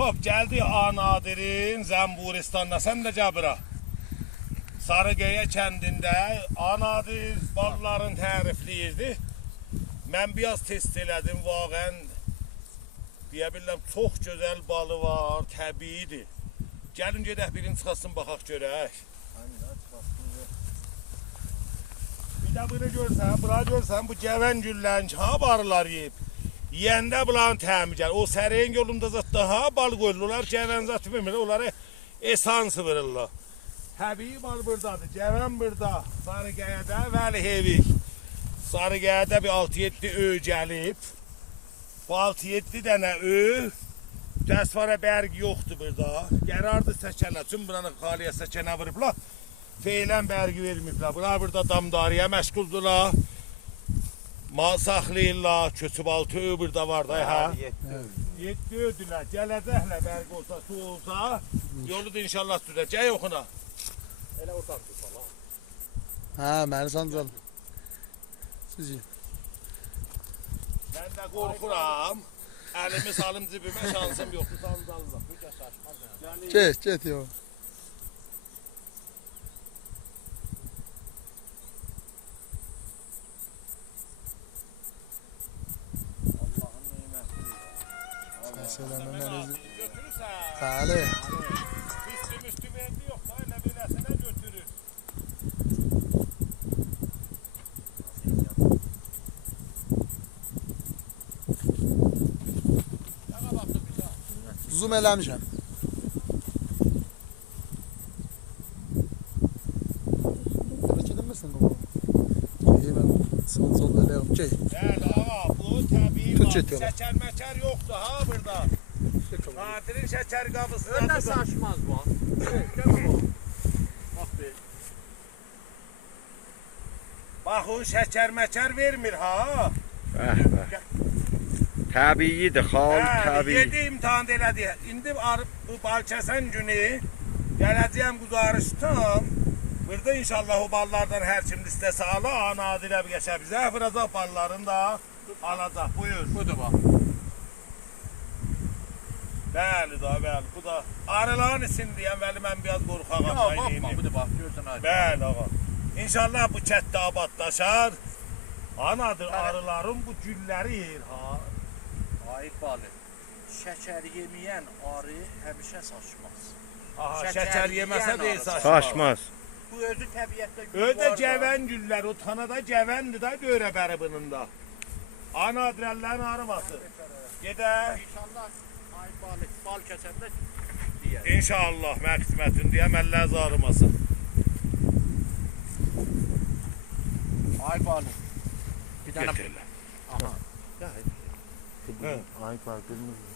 Hop geldi Anadır'ın Zemburistan'da. Sen de Cabira. Sarıgaya kendinde Anadır balların tərifliyirdi. Ben biraz test elədim. Vağən diyebilirim çok güzel balı var. Təbiidir. Gəlin gedək birini çıxasın baxaq görək. Bir de bunu görsən, bura görsən bu gəvən güllərin ha barılar yiyib. Yiyəndə bulan təmicəl. O səreyin yolunda zat daha bal qoyurlar. Gəvən zatı bilmir. Onları esansı verirlər. Təbii bal buradadır. Gəvən burada. Sarıgayada Vəli Hevik. Sarıgayada bir 6-7 öy gəlib. Bu 6-7 dənə öy. Dəsvara bərg yoxdur burada. Qərardır səkənlər. Tüm buranı xaliyə səkənə vurublar. Feylən bərgi verməyiblər. Bunlar burada damdariyə məşğuldurlar. Mal saxlayırlar. Köçüb 6 öy burada var da. Hə? 7 öydülər. Gələcəklər bərgi olsa, su olsa. Yolu da inşallah sürəcək oxuna. Elə ortak tutmalı. Hə, məni sancal. Siz yiyin. Mən də qorxuram. Əlimi salım cibimə, şansım yoxdur, sanzallah. Bu yaşaşmaz yəni. Get yo. Allah'ın nimətidir. Selamünaleyküm. Götürürsən. Bəli. Üstü verdi yox da, elə beləsinə götürür. Zoom eləmişəm. Belə gedilməsin qaba. Mən sancal eləyəm. Gey. Bəli, ağa, bu təbii Tut var. çetiyor. Şəkər məkər yoxdur ha burada. Qatilin şəkər qabısı. Öyle saçmaz bu. Gel baba. Bak be. Bax, o şəkər məkər vermir ha. Təbiidir, xal təbii. 7 imtahan elədi. İndi bu bal kəsən günü gələcəyəm qudarışdım. Burada inşallah o ballardan hər kim listəsi ala, Nadirə bir geçə bizə. Fırazaq ballarını da alacaq. Buyur. Bu da bak. Bəli da, bəli. Bu da arıların için deyəm, vəli mən biraz qorxağam. Ya bakma bu da bak. Görsen hadi. Bəli ağa. İnşallah bu kətdə abadlaşar. Anadır arıların bu gülləri yer ha. Ay balı. Şeker yemeyen arı həmişə saçmaz. Aha, Şəkər şəkər yeməsə yeyən deyil arı saçmaz. Saçmaz. Bu özü təbiətdə Öyle cəvən güllər, o tanada cəvəndir da görə bəri bunun da. Anadırəllərin arıması. Gedək. İnşallah ay balı bal kəsəndə deyər. İnşallah məqsmətin deyəm, əlləz arımasın. Ay balı. Bir tane Getirlər. aha. Hə. Ay bak, kırmızı.